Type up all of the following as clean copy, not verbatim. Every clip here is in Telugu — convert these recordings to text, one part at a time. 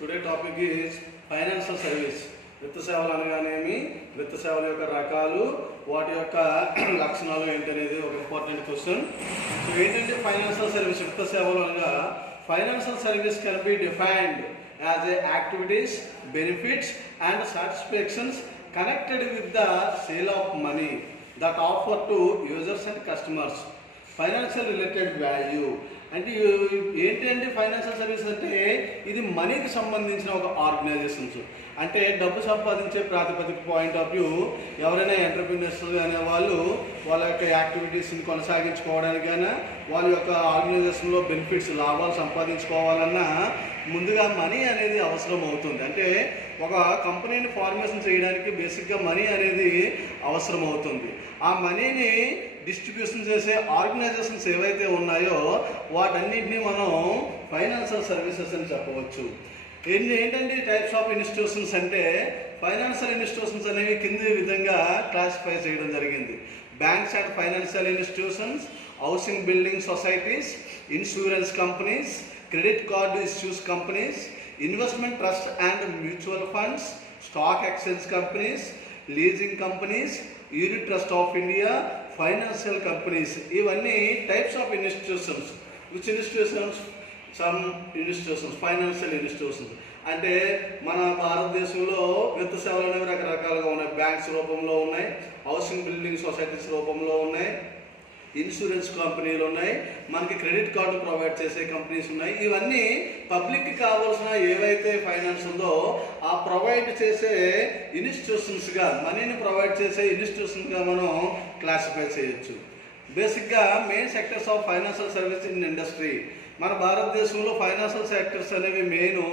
Today topic is financial service. విత్త సేవలు అనగానేమి, విత్త సేవల యొక్క రకాలు, వాటి యొక్క లక్షణాలు ఏంటనేది ఒక ఇంపార్టెంట్ క్వశ్చన్. సో ఏంటంటే ఫైనాన్షియల్ సర్వీస్, విత్త సేవలు అనగా financial service can be defined as a activities, benefits and satisfactions connected with the sale of money that offer to users and customers financial related value. అంటే ఏంటంటే ఫైనాన్షియల్ సర్వీస్ అంటే ఇది మనీకి సంబంధించిన ఒక ఆర్గనైజేషన్స్. అంటే డబ్బు సంపాదించే ప్రాతిపదిక పాయింట్ ఆఫ్ వ్యూ ఎవరైనా ఎంటర్ప్రినర్స్ అనే వాళ్ళు వాళ్ళ యొక్క యాక్టివిటీస్ని కొనసాగించుకోవడానికి కానీ వాళ్ళ యొక్క ఆర్గనైజేషన్లో బెనిఫిట్స్, లాభాలు సంపాదించుకోవాలన్నా ముందుగా మనీ అనేది అవసరం అవుతుంది. అంటే ఒక కంపెనీని ఫార్మేషన్ చేయడానికి బేసిక్గా మనీ అనేది అవసరం అవుతుంది. ఆ మనీని డిస్ట్రిబ్యూషన్ చేసే ఆర్గనైజేషన్స్ ఏవైతే ఉన్నాయో వాటన్నింటినీ మనం ఫైనాన్షియల్ సర్వీసెస్ అని చెప్పవచ్చు. ఏంటంటే టైప్స్ ఆఫ్ ఇన్స్టిట్యూషన్స్ అంటే ఫైనాన్షియల్ ఇన్స్టిట్యూషన్స్ అనేవి కింది విధంగా క్లాసిఫై చేయడం జరిగింది. Banks and financial institutions, housing building societies, insurance companies, credit card issues companies, investment trust and mutual funds, stock exchange companies, leasing companies, unit trust of India, financial companies. ఇవన్నీ types of institutions. Which institutions? Some institutions, financial institutions. అంటే మన భారతదేశంలో విత్త సేవలు అనేవి రకరకాలుగా ఉన్నాయి. బ్యాంక్స్ రూపంలో ఉన్నాయి, హౌసింగ్ బిల్డింగ్ సొసైటీస్ రూపంలో ఉన్నాయి, ఇన్సూరెన్స్ కంపెనీలు ఉన్నాయి, మనకి క్రెడిట్ కార్డు ప్రొవైడ్ చేసే కంపెనీస్ ఉన్నాయి. ఇవన్నీ పబ్లిక్కి కావాల్సిన ఏవైతే ఫైనాన్స్ ఉందో ఆ ప్రొవైడ్ చేసే ఇన్స్టిట్యూషన్స్గా, మనీని ప్రొవైడ్ చేసే ఇన్స్టిట్యూషన్స్గా మనం క్లాసిఫై చేయొచ్చు. బేసిక్గా main sectors of financial service in industry. మన భారతదేశంలో ఫైనాన్షియల్ సెక్టర్స్ అనేవి మెయిన్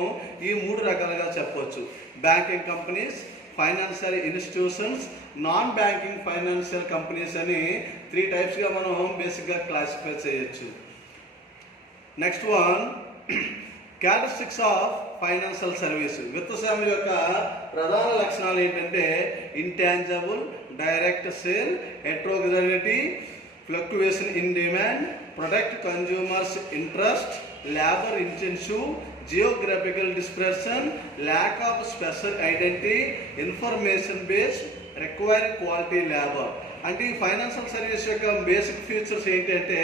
ఈ 3 రకాలుగా చెప్పవచ్చు. Banking companies, financial institutions, non banking financial companies అని 3 టైప్స్గా మనం బేసిక్గా క్లాసిఫై చేయొచ్చు. Next one, characteristics of financial service. విత్త సేవల యొక్క ప్రధాన లక్షణాలు ఏంటంటే intangible, direct sale, heterogeneity, fluctuation in demand, protect consumers interest, labour intensive, geographical dispersion, lack of special identity, information based, require quality labour. అంటే ఈ ఫైనాన్షియల్ సర్వీస్ యొక్క బేసిక్ ఫీచర్స్ ఏంటంటే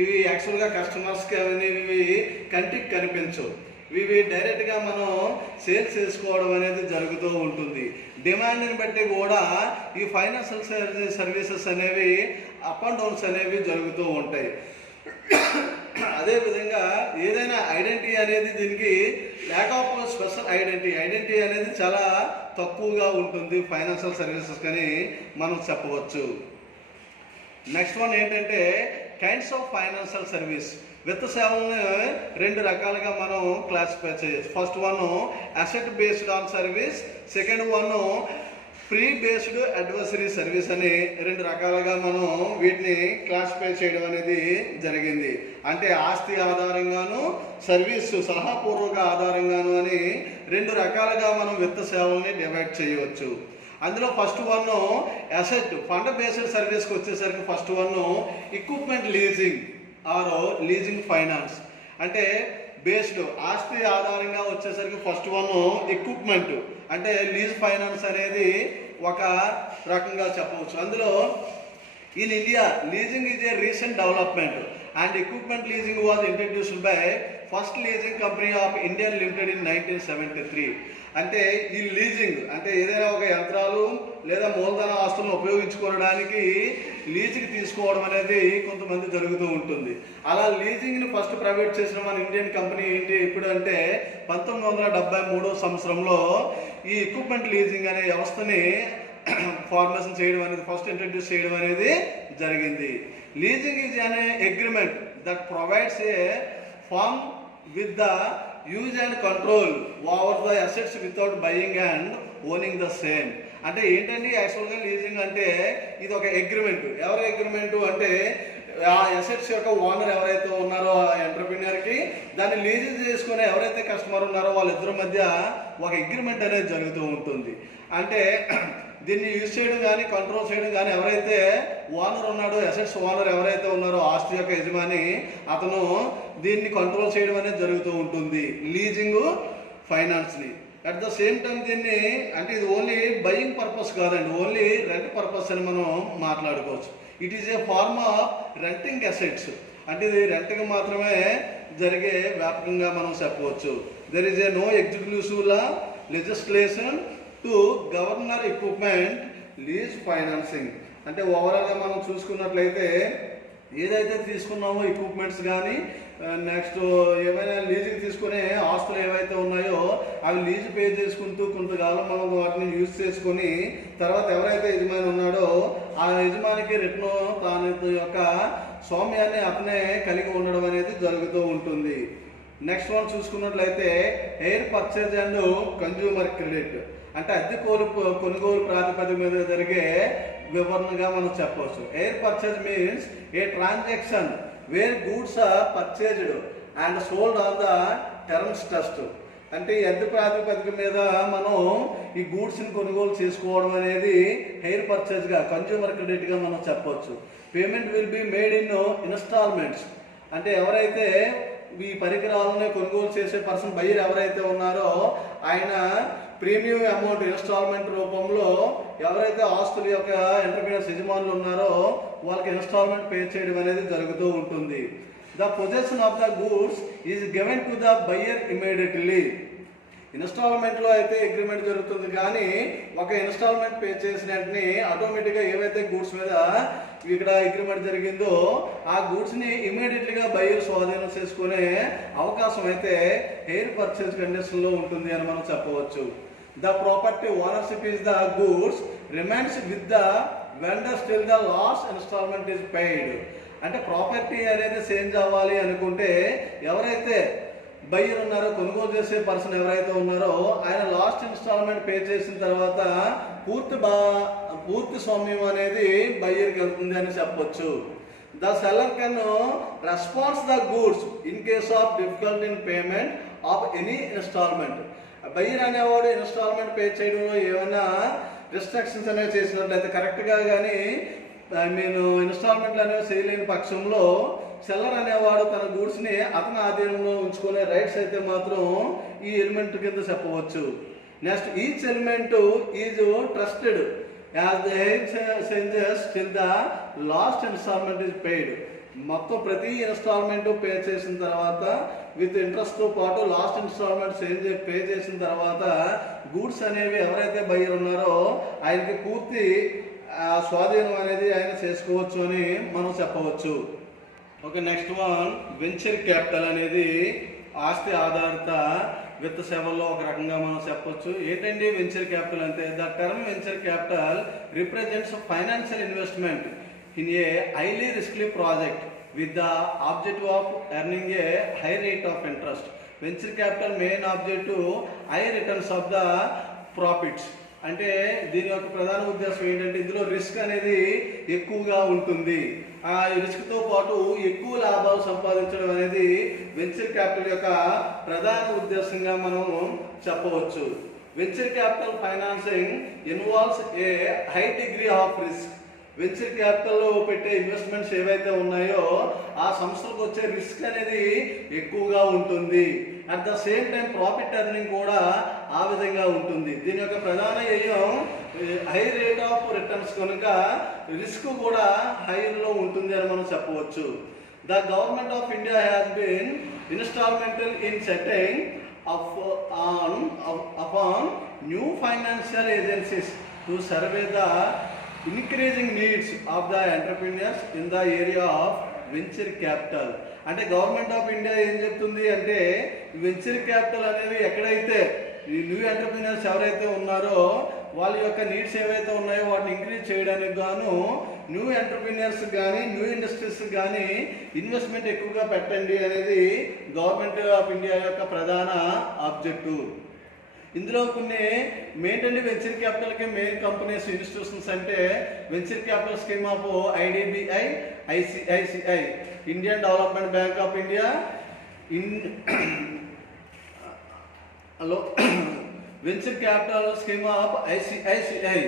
ఇవి యాక్చువల్గా కస్టమర్స్కి అనేవి కంటికి కనిపించవు. ఇవి డైరెక్ట్గా మనం సేల్స్ చేసుకోవడం అనేది జరుగుతూ ఉంటుంది. డిమాండ్ని బట్టి కూడా ఈ ఫైనాన్షియల్ సర్వీసెస్ అనేవి అప్ అండ్ డౌన్స్ అనేవి జరుగుతూ ఉంటాయి. అదేవిధంగా ఏదైనా ఐడెంటిటీ అనేది దీనికి ల్యాక్ ఆఫ్ స్పెషల్ ఐడెంటిటీ అనేది చాలా తక్కువగా ఉంటుంది ఫైనాన్షియల్ సర్వీసెస్ అని మనం చెప్పవచ్చు. నెక్స్ట్ వన్ ఏంటంటే కైండ్స్ ఆఫ్ ఫైనాన్షియల్ సర్వీస్. విత్త సేవలను 2 రకాలుగా మనం క్లాసిఫై చేయొచ్చు. First one asset based on service, second one free based advisory service అని 2 రకాలుగా మనం వీటిని క్లాసిఫై చేయడం అనేది జరిగింది. అంటే ఆస్తి ఆధారంగాను, సర్వీస్ సలహాపూర్వక ఆధారంగాను అని 2 రకాలుగా మనం విత్త సేవల్ని డివైడ్ చేయవచ్చు. అందులో first one asset fund based సర్వీస్కి వచ్చేసరికి first one equipment leasing or leasing finance. అంటే బేస్డ్ ఆస్తి ఆధారంగా వచ్చేసరికి ఫస్ట్ వన్ ఎక్విప్మెంట్ అంటే లీజ్ ఫైనాన్స్ అనేది ఒక రకంగా చెప్పవచ్చు. అందులో in India leasing is a recent development and equipment leasing was introduced by First Leasing Company of Indian Limited in 1973. అంటే ఈ లీజింగ్ అంటే ఏదైనా ఒక యంత్రాలు లేదా మూలధన ఆస్తులను ఉపయోగించుకోవడానికి లీజుకి తీసుకోవడం అనేది కొంతమంది జరుగుతూ ఉంటుంది. అలా లీజింగ్ని ఫస్ట్ ప్రైవేట్ చేసిన మన ఇండియన్ కంపెనీ ఏంటి ఇప్పుడు అంటే 1973 సంవత్సరంలో ఈ ఎక్విప్మెంట్ లీజింగ్ అనే వ్యవస్థని ఫార్మేషన్ చేయడం అనేది, ఫస్ట్ ఇంట్రడ్యూస్ చేయడం అనేది జరిగింది. లీజింగ్ ఈజ్ అనే agreement that provides a form with the use and control over the assets without buying and owning the same. అంటే ఏంటంటే యాక్చువల్గా లీజింగ్ అంటే ఇది ఒక అగ్రిమెంట్. ఎవరి అగ్రిమెంటు అంటే ఆ అసెట్స్ యొక్క ఓనర్ ఎవరైతే ఉన్నారో ఆ ఎంటర్ప్రినర్కి దాన్ని లీజింగ్ చేసుకునే ఎవరైతే కస్టమర్ ఉన్నారో వాళ్ళిద్దరి మధ్య ఒక అగ్రిమెంట్ అనేది జరుగుతూ ఉంటుంది. అంటే దీన్ని యూజ్ చేయడం కానీ కంట్రోల్ చేయడం కానీ ఎవరైతే ఓనర్ ఉన్నాడో, అసెట్స్ ఓనర్ ఎవరైతే ఉన్నారో ఆస్తి యొక్క యజమాని, అతను దీన్ని కంట్రోల్ చేయడం అనేది జరుగుతూ ఉంటుంది. లీజింగ్ ఫైనాన్స్ని. అట్ ద సేమ్ టైం దీన్ని అంటే ఇది ఓన్లీ బయింగ్ పర్పస్ కాదండి, ఓన్లీ రెంట్ పర్పస్ అని మనం మాట్లాడుకోవచ్చు. It is a form of renting assets, అంటే ఇది రెంట్కి మాత్రమే జరిగే వ్యాపకంగా మనం చెప్పవచ్చు. There is a no executive law legislation to governor equipment lease financing. అంటే ఓవరాల్గా మనం చూసుకున్నట్లయితే ఏదైతే తీసుకున్నామో ఎక్విప్మెంట్స్ కానీ నెక్స్ట్ ఏమైనా లీజుకి తీసుకునే ఆస్తులు ఏవైతే ఉన్నాయో అవి లీజు పే చేసుకుంటూ కొంతకాలం మనం వాటిని యూజ్ చేసుకొని తర్వాత ఎవరైతే యజమాని ఉన్నాడో ఆ యజమానికి రిటర్న్ తాను యొక్క స్వామ్యాన్ని అతనే కలిగి ఉండడం అనేది జరుగుతూ ఉంటుంది. నెక్స్ట్ వన్ చూసుకున్నట్లయితే hire purchase and consumer credit, అంటే అద్దె కొనుగోలు ప్రాతిపదిక మీద జరిగే వివరణగా మనం చెప్పవచ్చు. Hire purchase means a transaction where goods are purchased and sold on the terms trust. అంటే ఈ అద్దె ప్రాతిపదిక మీద మనం ఈ గూడ్స్ని కొనుగోలు చేసుకోవడం అనేది హెయిర్ పర్చేజ్గా కన్జ్యూమర్ క్రెడిట్గా మనం చెప్పవచ్చు. Payment will be made in instalments, అంటే ఎవరైతే ఈ పరికరాలను కొనుగోలు చేసే పర్సన్ బయ్యర్ ఎవరైతే ఉన్నారో ఆయన ప్రీమియం అమౌంట్ ఇన్స్టాల్మెంట్ రూపంలో ఎవరైతే ఆస్తుల యొక్క ఎంటర్ప్రీనర్స్ యజమానులు ఉన్నారో వాళ్ళకి ఇన్స్టాల్మెంట్ పే చేయడం అనేది జరుగుతూ ఉంటుంది. The possession of the goods is given to the buyer immediately. ఇన్స్టాల్మెంట్లో అయితే అగ్రిమెంట్ జరుగుతుంది, కానీ ఒక ఇన్స్టాల్మెంట్ పే చేసిన వెంటనే ఆటోమేటిక్గా ఏవైతే గూడ్స్ మీద ఇక్కడ అగ్రిమెంట్ జరిగిందో ఆ గూడ్స్ని ఇమీడియట్లీగా బయ్యర్ స్వాధీనం చేసుకునే అవకాశం అయితే హెయిర్ పర్చేజ్ కండిషన్లో ఉంటుంది అని మనం చెప్పవచ్చు. The property ownership is the goods remains with the vendors till the last instalment is paid. అంటే ప్రాపర్టీ అనేది చేంజ్ అవ్వాలి అనుకుంటే ఎవరైతే బయ్యర్ ఉన్నారో కొనుగోలు చేసే పర్సన్ ఎవరైతే ఉన్నారో ఆయన లాస్ట్ ఇన్స్టాల్మెంట్ పే చేసిన తర్వాత పూర్తి స్వామ్యం అనేది బయ్యర్కి వెళ్తుంది అని చెప్పొచ్చు. The seller can response the goods in case of difficulty in payment of any instalment. Buyer అనేవాడు ఇన్స్టాల్మెంట్ పే చేయడంలో ఏమైనా రిస్ట్రిక్షన్స్ అనేవి చేసినట్లయితే కరెక్ట్గా కానీ ఇన్స్టాల్మెంట్లు అనేవి చేయలేని పక్షంలో సెల్లర్ అనేవాడు తన గూడ్స్ని అతని ఆధీనంలో ఉంచుకునే రైట్స్ అయితే మాత్రం ఈ ఎలిమెంట్ కింద చెప్పవచ్చు. Next each element is trusted as the hire changes till the last instalment is paid. మొత్తం ప్రతి ఇన్స్టాల్మెంట్ పే చేసిన తర్వాత విత్ ఇంట్రెస్ట్తో పాటు లాస్ట్ ఇన్స్టాల్మెంట్ పే చేసిన తర్వాత గూడ్స్ అనేవి ఎవరైతే బయ్యర్ ఉన్నారో ఆయనకి పూర్తి స్వాధీనం అనేది ఆయన చేసుకోవచ్చు అని మనం చెప్పవచ్చు. Okay, next one venture capital అనేది ఆస్తి ఆధారిత విత్త సేవల్లో ఒక రకంగా మనం చెప్పొచ్చు. ఏంటండి వెంచర్ క్యాపిటల్ అంటే? The term venture capital represents financial investment in a highly risky project with the objective of earning a high rate of interest. Venture capital main objective high returns of the profits. అంటే దీని యొక్క ప్రధాన ఉద్దేశం ఏంటంటే ఇందులో రిస్క్ అనేది ఎక్కువగా ఉంటుంది. ఆ రిస్క్తో పాటు ఎక్కువ లాభాలు సంపాదించడం అనేది వెంచర్ క్యాపిటల్ యొక్క ప్రధాన ఉద్దేశంగా మనం చెప్పవచ్చు. Venture capital financing involves a high degree of risk. Venture క్యాపిటల్లో పెట్టే ఇన్వెస్ట్మెంట్స్ ఏవైతే ఉన్నాయో ఆ సంస్థలకు వచ్చే రిస్క్ అనేది ఎక్కువగా ఉంటుంది. At the same time profit earning కూడా ఆ విధంగా ఉంటుంది. దీని యొక్క ప్రధాన aim high rate of returns కనుక రిస్క్ కూడా హైలో ఉంటుంది అని మనం చెప్పవచ్చు. The government of India has been instrumental in setting upon new financial agencies to serve the increasing needs of the entrepreneurs in the area of venture capital. అంటే గవర్నమెంట్ ఆఫ్ ఇండియా ఏం చెప్తుంది అంటే వెంచర్ క్యాపిటల్ అనేది ఎక్కడైతే ఈ న్యూ ఎంటర్ప్రీనియర్స్ ఎవరైతే ఉన్నారో వాళ్ళ యొక్క నీడ్స్ ఏవైతే ఉన్నాయో వాటిని ఇంక్రీజ్ చేయడానికి గాను న్యూ ఎంటర్ప్రీనియర్స్ కానీ న్యూ ఇండస్ట్రీస్ కానీ ఇన్వెస్ట్మెంట్ ఎక్కువగా పెట్టండి అనేది గవర్నమెంట్ ఆఫ్ ఇండియా యొక్క ప్రధాన ఆబ్జెక్టివ్. ఇందులో కొన్ని మెయిన్ వెంచర్ క్యాపిటల్కి మెయిన్ కంపెనీస్ ఇన్స్టిట్యూషన్స్ అంటే venture capital scheme of IDBI, ICICI, Indian development bank of India, venture capital scheme of ICICI.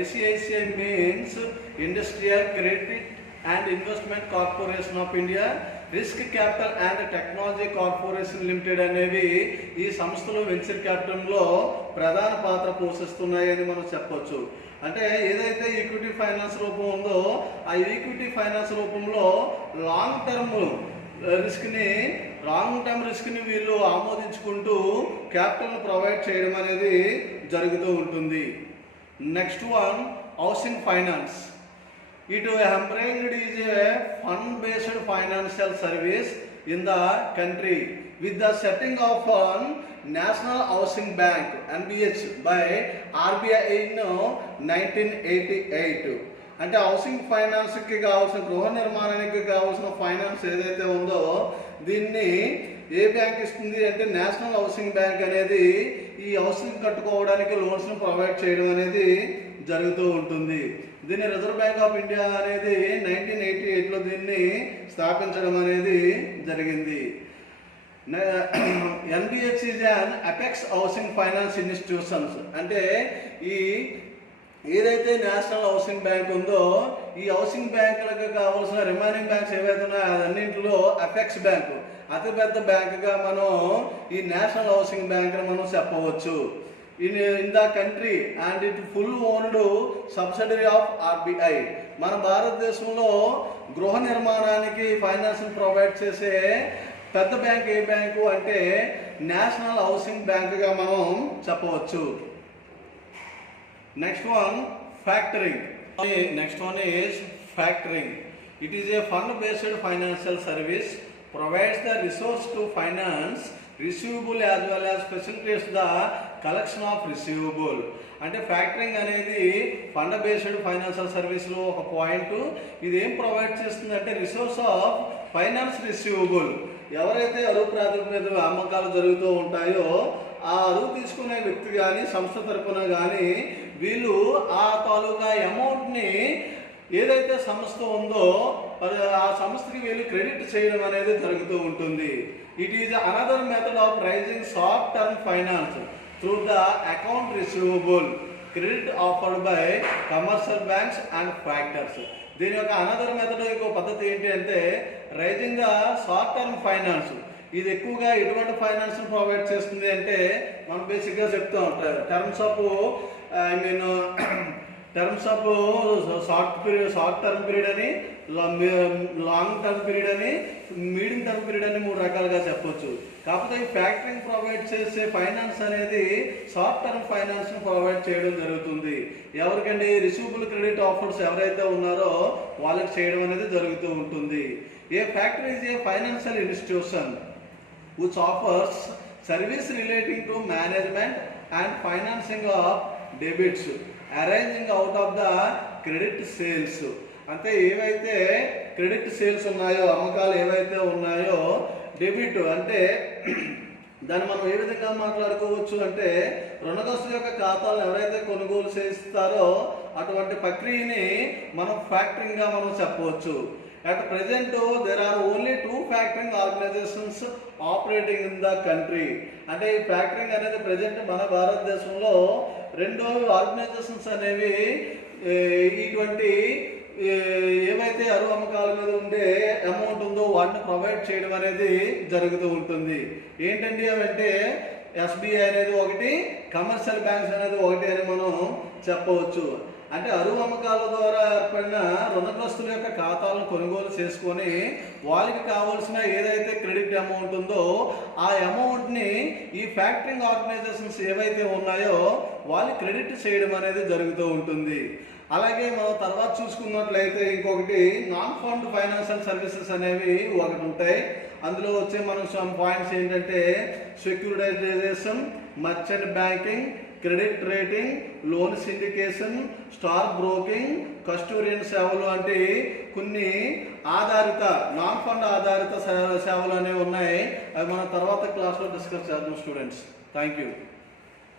ICICI means Industrial Credit and Investment Corporation of India. Risk capital and technology corporation limited అనేవి ఈ సంస్థలు వెంచర్ క్యాపిటల్లో ప్రధాన పాత్ర పోషిస్తున్నాయని మనం చెప్పొచ్చు. అంటే ఏదైతే ఈక్విటీ ఫైనాన్స్ రూపం ఉందో ఆ ఈక్విటీ ఫైనాన్స్ రూపంలో లాంగ్ టర్మ్ రిస్క్ని వీళ్ళు ఆమోదించుకుంటూ క్యాపిటల్ ప్రొవైడ్ చేయడం అనేది జరుగుతూ ఉంటుంది. Next one, housing finance. It Hambranged is a fund-based financial service in the country with the setting of an National Housing Bank (NBH) by RBI in 1988. అంటే హౌసింగ్ ఫైనాన్స్కి కావాల్సిన గృహ నిర్మాణానికి కావాల్సిన ఫైనాన్స్ ఏదైతే ఉందో దీన్ని ఏ బ్యాంక్ ఇస్తుంది అంటే నేషనల్ హౌసింగ్ బ్యాంక్ అనేది ఈ హౌసింగ్ కట్టుకోవడానికి లోన్స్ను ప్రొవైడ్ చేయడం అనేది జరుగుతూ ఉంటుంది. దీన్ని రిజర్వ్ బ్యాంక్ ఆఫ్ ఇండియా అనేది 1988లో దీన్ని స్థాపించడం అనేది జరిగింది. NBH is an apex housing finance institutions. అంటే ఈ ఏదైతే నేషనల్ హౌసింగ్ బ్యాంక్ ఉందో ఈ హౌసింగ్ బ్యాంకులకు కావాల్సిన రిమైనింగ్ బ్యాంక్స్ ఏవైతే ఉన్నాయో అన్నింటిలో అపెక్స్ బ్యాంకు అతిపెద్ద బ్యాంకుగా మనం ఈ నేషనల్ హౌసింగ్ బ్యాంక్ని మనం చెప్పవచ్చు. In the country and it full owned subsidiary of RBI. మన భారతదేశంలో గృహ నిర్మాణానికి ఫైనాన్స్ ప్రొవైడ్ చేసే పెద్ద బ్యాంక్ ఏ బ్యాంకు అంటే నేషనల్ హౌసింగ్ బ్యాంకుగా మనం చెప్పవచ్చు. Next one, factoring. Next one is factoring. It is A fund based financial service provides the resource to finance receivable as well as facilitates the collection of receivable. అంటే ఫ్యాక్టరింగ్ అనేది ఫండ్ బేస్డ్ ఫైనాన్షియల్ సర్వీస్లో ఒక పాయింట్. ఇది ఏం ప్రొవైడ్ చేస్తుంది అంటే రిసోర్స్ ఆఫ్ ఫైనాన్స్ రిసీవబుల్. ఎవరైతే అరువు ప్రాతిపదిక మీద అమ్మకాలు జరుగుతూ ఉంటాయో ఆ అరువు తీసుకునే వ్యక్తి కానీ సంస్థ తరపున కానీ వీళ్ళు ఆ తాలూకా అమౌంట్ని ఏదైతే సంస్థ ఉందో ఆ సంస్థకి వీళ్ళు క్రెడిట్ చేయడం అనేది జరుగుతూ ఉంటుంది. It is another method of raising short term finance through the account receivable credit offered by commercial banks and factors. దీని యొక్క అనదర్ మెథడ్ ఇంకో పద్ధతి ఏంటి అంటే raising the short term finance. ఇది ఎక్కువగా ఎటువంటి ఫైనాన్స్ ప్రొవైడ్ చేస్తుంది అంటే మనం బేసిక్గా చెప్తూ ఉంటాం terms of short term period అని, లాంగ్ టర్మ్ పీరియడ్ అని, మీడియం టర్మ్ పీరియడ్ అని 3 రకాలుగా చెప్పొచ్చు. కాకపోతే ఈ ఫ్యాక్టరింగ్ ప్రొవైడ్ చేసే ఫైనాన్స్ అనేది షార్ట్ టర్మ్ ఫైనాన్స్ను ప్రొవైడ్ చేయడం జరుగుతుంది. ఎవరికండి? రిసీవబుల్ క్రెడిట్ ఆఫర్స్ ఎవరైతే ఉన్నారో వాళ్ళకి చేయడం అనేది జరుగుతూ ఉంటుంది. A factory is a financial institution which offers service relating to management and financing of debits arising out of the credit sales. అంటే ఏవైతే క్రెడిట్ సేల్స్ ఉన్నాయో అమ్మకాలు ఏవైతే ఉన్నాయో డెబిట్ అంటే దాన్ని మనం ఏ విధంగా మాట్లాడుకోవచ్చు అంటే రుణగ్రస్తుల యొక్క ఖాతాలను ఎవరైతే కొనుగోలు చేస్తారో అటువంటి ప్రక్రియని మనం ఫ్యాక్టరింగ్గా మనం చెప్పవచ్చు. At present, there are only 2 factoring organizations operating in the country. అంటే ఈ ఫ్యాక్టరింగ్ అనేది ప్రెజెంట్ మన భారతదేశంలో 2 ఆర్గనైజేషన్స్ అనేవి ఇటువంటి ఏవైతే అరువు అమ్మకాల మీద ఉండే అమౌంట్ ఉందో వాటిని ప్రొవైడ్ చేయడం అనేది జరుగుతూ ఉంటుంది. ఏంటండి అవంటే ఎస్బీఐ అనేది ఒకటి, కమర్షియల్ బ్యాంక్స్ అనేది ఒకటి అని మనం చెప్పవచ్చు. అంటే అరువు అమ్మకాల ద్వారా ఏర్పడిన రుణగ్రస్తుల యొక్క ఖాతాలను కొనుగోలు చేసుకొని వాళ్ళకి కావాల్సిన ఏదైతే క్రెడిట్ అమౌంట్ ఉందో ఆ అమౌంట్ని ఈ ఫ్యాక్టరింగ్ ఆర్గనైజేషన్స్ ఏవైతే ఉన్నాయో వాళ్ళు క్రెడిట్ చేయడం అనేది జరుగుతూ ఉంటుంది. అలాగే మనం తర్వాత చూసుకున్నట్లయితే ఇంకొకటి నాన్ ఫండ్ ఫైనాన్షియల్ సర్వీసెస్ అనేవి ఒకటి ఉంటాయి. అందులో వచ్చే మనం సమ్ పాయింట్స్ ఏంటంటే securitisation, merchant banking, credit rating, loan syndication, stock broking, custodian సేవలు అంటే కొన్ని ఆధారిత నాన్ ఫండ్ ఆధారిత సేవలు అనేవి ఉన్నాయి. అవి మనం తర్వాత క్లాస్లో డిస్కస్ చేద్దాం స్టూడెంట్స్. Thank you.